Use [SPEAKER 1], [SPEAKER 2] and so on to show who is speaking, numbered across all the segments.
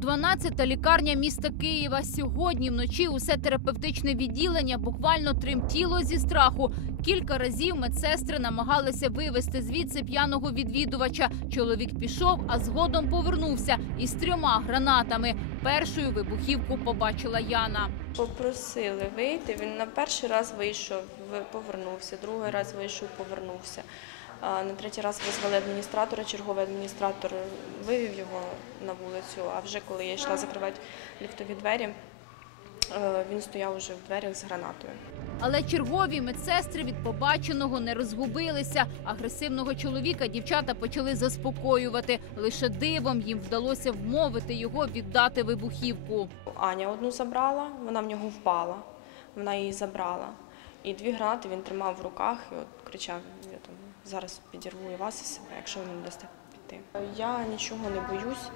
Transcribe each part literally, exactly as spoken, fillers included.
[SPEAKER 1] дванадцята лікарня міста Києва. Сьогодні вночі усе терапевтичне відділення буквально тремтіло зі страху. Кілька разів медсестри намагалися вивести звідси п'яного відвідувача. Чоловік пішов, а згодом повернувся із трьома гранатами. Першою вибухівку побачила Яна.
[SPEAKER 2] Попросили вийти, він на перший раз вийшов, повернувся, другий раз вийшов, повернувся. На третій раз визвали адміністратора, черговий адміністратор вивів його на вулицю, а вже коли я йшла закривати ліфтові двері, він стояв уже в дверях з гранатою.
[SPEAKER 1] Але чергові медсестри від побаченого не розгубилися. Агресивного чоловіка дівчата почали заспокоювати. Лише дивом їм вдалося вмовити його віддати вибухівку.
[SPEAKER 2] Аня одну забрала, вона в нього впала, вона її забрала. І дві гранати він тримав в руках і от кричав: я там зараз підірву і вас і себе, якщо ви не дасте піти. Я нічого не боюсь,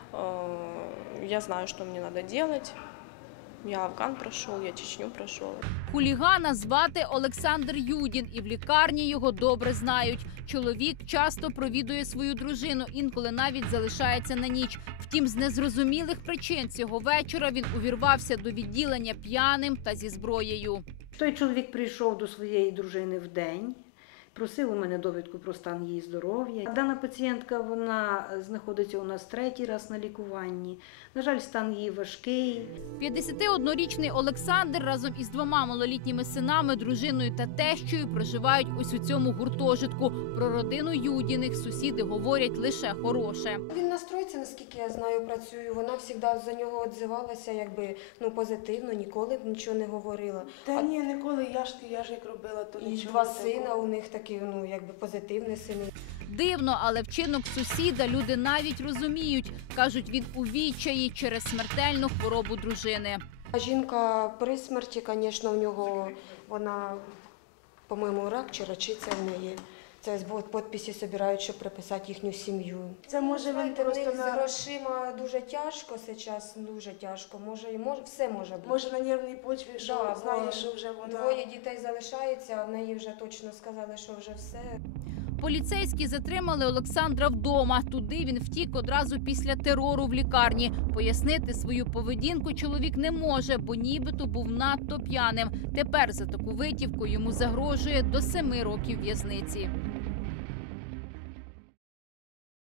[SPEAKER 2] я знаю, що мені треба робити. Я Афган пройшов, я Чечню пройшов.
[SPEAKER 1] Хулігана звати Олександр Юдін, і в лікарні його добре знають. Чоловік часто провідує свою дружину, інколи навіть залишається на ніч. Втім, з незрозумілих причин цього вечора він увірвався до відділення п'яним та зі зброєю.
[SPEAKER 3] Той чоловік прийшов до своєї дружини вдень, просив у мене довідку про стан її здоров'я. Дана пацієнтка, вона знаходиться у нас третій раз на лікуванні. На жаль, стан її важкий.
[SPEAKER 1] п'ятдесятиоднорічний Олександр разом із двома малолітніми синами, дружиною та тещою проживають ось у цьому гуртожитку. Про родину Юдіних сусіди говорять лише хороше.
[SPEAKER 4] Він на стройці, наскільки я знаю, працюю. Вона завжди за нього відзивалася якби, ну, позитивно, ніколи б нічого не говорила.
[SPEAKER 5] Та ні, ніколи, я ж, я ж як робила, то
[SPEAKER 4] і
[SPEAKER 5] нічого.
[SPEAKER 4] два сина у них такі, ну, якби позитивні сини.
[SPEAKER 1] Дивно, але вчинок сусіда люди навіть розуміють. Кажуть, він у відчаї через смертельну хворобу дружини.
[SPEAKER 4] А жінка при смерті, звісно, в нього, вона, по-моєму, рак чи рачиця в неї. Це з підписі збирають, щоб приписати їхню сім'ю.
[SPEAKER 5] Це може він просто
[SPEAKER 4] на...
[SPEAKER 5] на...
[SPEAKER 4] з грошима дуже тяжко зараз, дуже тяжко. Може, і може, все може бути.
[SPEAKER 5] Може на нервній почві, що
[SPEAKER 4] да,
[SPEAKER 5] знає, що вже вона...
[SPEAKER 4] Двоє дітей залишається, а в неї вже точно сказали, що вже все.
[SPEAKER 1] Поліцейські затримали Олександра вдома. Туди він втік одразу після терору в лікарні. Пояснити свою поведінку чоловік не може, бо нібито був надто п'яним. Тепер за таку витівку йому загрожує до семи років в'язниці.